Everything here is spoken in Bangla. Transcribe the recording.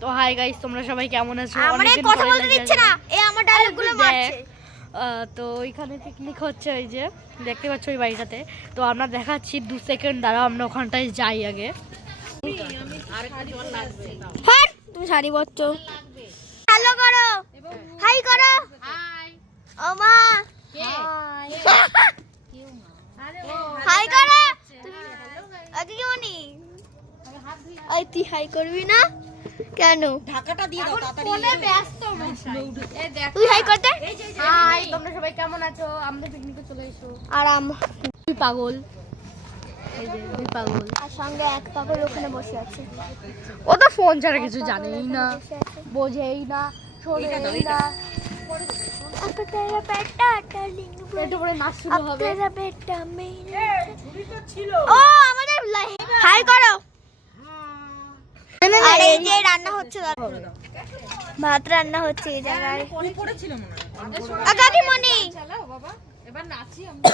তো হাই গাইস, তোমরা সবাই কেমন আছো? আমারে কথা বলতে দিচ্ছে না, এই আমার ডায়লগগুলো মারছে। তো ওইখানে পিকনিক হচ্ছে, ওই যে দেখতে পাচ্ছ ওই বাড়িটাতে। তো আমরা দেখাচ্ছি 2 সেকেন্ড দাঁড়াও, আমরা ওখানটায় যাই আগে। হট, তুমি শাড়ি পরছো। হ্যালো করো, হাই করো। হাই ও মা, হাই হাই করো। আগে কি মনি, আই তুই হাই করবি না কেন? ঢাকাটা দিয়ে দাও তাড়াতাড়ি। ফোনে ব্যস্ত মশাই। এই দেখ, তুই হাই করতে। হাই, তোমরা সবাই কেমন আছো? আমাদের পিকনিকে চলে এসো। আরাম। তুই পাগল, এই যে তুই পাগল। আর সঙ্গে এক পাগল ওখানে বসে আছে। ও তো ফোন ছাড়া কিছু জানেই না, বোঝেই না, শোনেই না। अब तेरा बेटा डार्लिंग একটু পরে নাচ শুরু হবে। तेरा बेटा मेरा ও আমাদের হাই করো। আর এই যে রান্না হচ্ছে, ভাত রান্না হচ্ছে এই জায়গায়। পড়েছিল মনে হয়। আগামী মনি চালাও বাবা, এবার নাচি আমরা।